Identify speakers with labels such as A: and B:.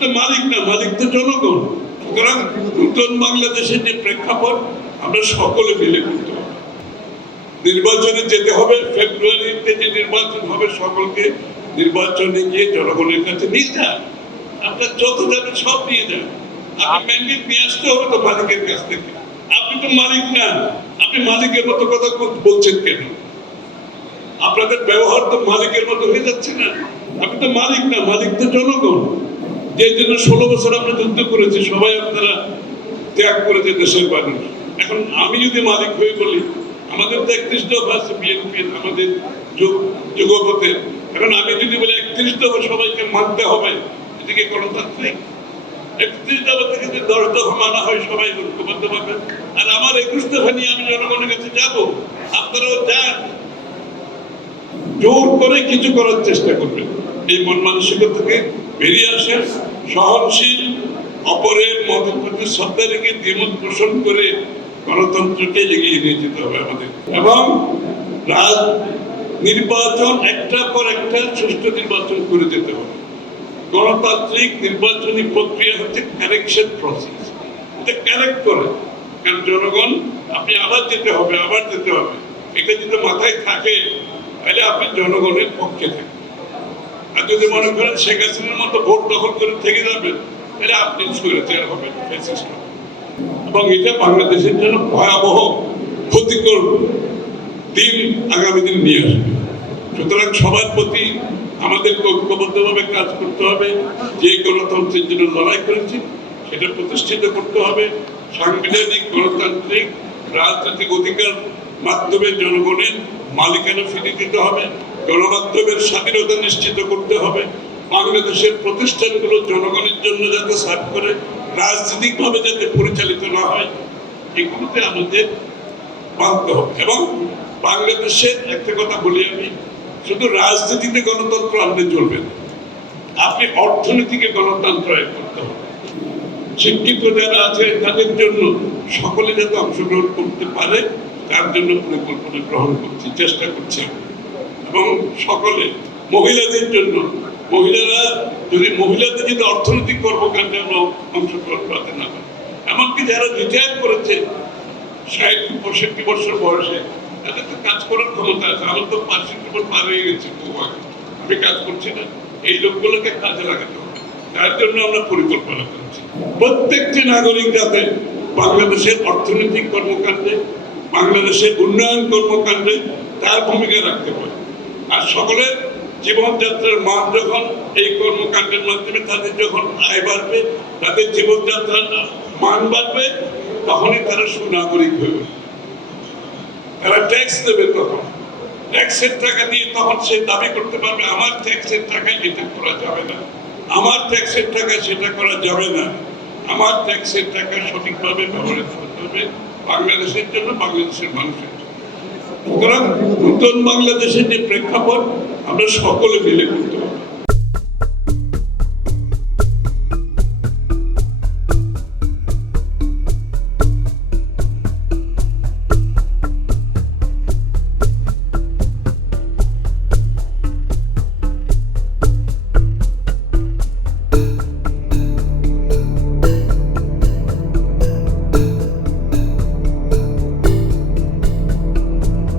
A: তো মালিক না, মালিক তো জনগণ। সুতরাং নতুন বাংলাদেশের যে প্রেক্ষাপট, আমরা সকলে মিলে করতে নির্বাচনে যেতে হবে, ফেব্রুয়ারিতে যে নির্বাচন হবে, সকলকে নির্বাচনে গিয়ে জনগণের কাছে নিয়ে যান। আপনার যত যাবে সব নিয়ে যান। আপনি ম্যান্ডেট নিয়ে আসতে হবে তো মালিকের কাছ থেকে। আপনি তো মালিক না, আপনি মালিকের মতো কথা বলছেন কেন? আপনাদের ব্যবহার তো মালিকের মতো হয়ে যাচ্ছে না। আপনি তো মালিক না, মালিক তো জনগণ। যে জন্য ষোলো বছর আমরা যুদ্ধ করেছি, সবাই আপনারা ত্যাগ করেছে দেশের এখন আমি যদি মালিক হয়ে বলি, আমাদের তো একত্রিশ দফা আছে বিএনপি আমাদের যুগপথে। এখন আমি যদি বলি একত্রিশ দফা সবাইকে মানতে হবে, এদিকে গণতান্ত্রিক। একত্রিশ থেকে যদি দশ দফা মানা হয়, সবাই ঐক্যবদ্ধ পাবে আর আমার একুশ দফা নিয়ে আমি জনগণের কাছে যাব, আপনারাও যান। জোর করে কিছু করার চেষ্টা করবেন। এই মন মানসিকতা থেকে বেরিয়ে আসেন সহনশীল, অপরের মতের প্রতি শ্রদ্ধা রেখে দ্বিমত পোষণ করে গণতন্ত্রকে এগিয়ে নিয়ে যেতে হবে আমাদের। এবং রাজ নির্বাচন একটা পর একটা সুষ্ঠু নির্বাচন করে যেতে হবে। গণতান্ত্রিক নির্বাচনী প্রক্রিয়া হচ্ছে কারেকশন প্রসেস এটা কারেক্ট করে। কারণ জনগণ, আপনি আবার যেতে হবে আবার যেতে হবে। এটা যদি মাথায় থাকে, তাহলে আপনি জনগণের পক্ষে থাকবেন। আর যদি মনে করেন শেখ হাসিনার মতো ভোট দখল করে থেকে যাবেন, তাহলে আপনি হবেন হবেন। এবং এটা বাংলাদেশের জন্য ভয়াবহ, ক্ষতিকর দিন আগামী দিন নিয়ে আসবে। সুতরাং সবার প্রতি আমাদের ঐক্যবদ্ধভাবে কাজ করতে হবে, যে গণতন্ত্রের জন্য লড়াই করেছি, সেটা প্রতিষ্ঠিত করতে হবে। সাংবিধানিক, গণতান্ত্রিক, রাজনৈতিক অধিকার মাধ্যমে জনগণের মালিকানা ফিরিয়ে দিতে হবে। গণমাধ্যমের স্বাধীনতা নিশ্চিত করতে হবে। বাংলাদেশের প্রতিষ্ঠানগুলো জনগণের জন্য যাতে সার্ভ করে, রাজনৈতিকভাবে যাতে পরিচালিত না হয়, এগুলোতে আমাদের মানতে হবে এবং বাংলাদেশের একটা কথা বলি আমি, শুধু রাজনীতিতে গণতন্ত্র আনলে চলবে না, আপনি অর্থনীতিকে গণতন্ত্র আয়োগ করতে হবে। শিক্ষিত যারা আছে, তাদের জন্য সকলে যাতে অংশগ্রহণ করতে পারে, তার জন্য পরিকল্পনা গ্রহণ করছি, চেষ্টা করছি আমি। এবং সকলে মহিলাদের জন্য, মহিলারা যদি, মহিলাদের যদি অর্থনৈতিক কর্মকাণ্ডে আমরা অংশগ্রহণ করতে না পারে, এমনকি যারা রিটায়ার করেছে, ষাট পঁয়ষট্টি বছর বয়সে, তাদের তো কাজ করার ক্ষমতা আছে, আমার তো পার্সেন্ট উপর পার হয়ে গেছে আমি কাজ করছি না, এই লোকগুলোকে কাজে লাগাতে হবে। তার জন্য আমরা পরিকল্পনা করছি। প্রত্যেকটি নাগরিক যাতে বাংলাদেশের অর্থনৈতিক কর্মকাণ্ডে, বাংলাদেশের উন্নয়ন কর্মকাণ্ডে তার ভূমিকা রাখতে পারে। আর সকলের জীবনযাত্রার মান যখন এই কর্মকাণ্ডের মাধ্যমে তাদের যখন আয় বাড়বে, তাদের জীবনযাত্রার মান বাড়বে, তখনই তারা সুনাগরিক উঠবে। তারা ট্যাক্স দেবে তখন। ট্যাক্সের টাকা দিয়ে তখন সে দাবি করতে পারবে, আমার ট্যাক্সের টাকায় এটা করা যাবে না। আমার ট্যাক্সের টাকায় সেটা করা যাবে না। আমার ট্যাক্সের টাকা সঠিকভাবে ব্যবহৃত করতে হবে বাংলাদেশের জন্য, বাংলাদেশের মানুষের সুতরাং নতুন বাংলাদেশের যে প্রেক্ষাপট আমরা সকলে মিলে করতে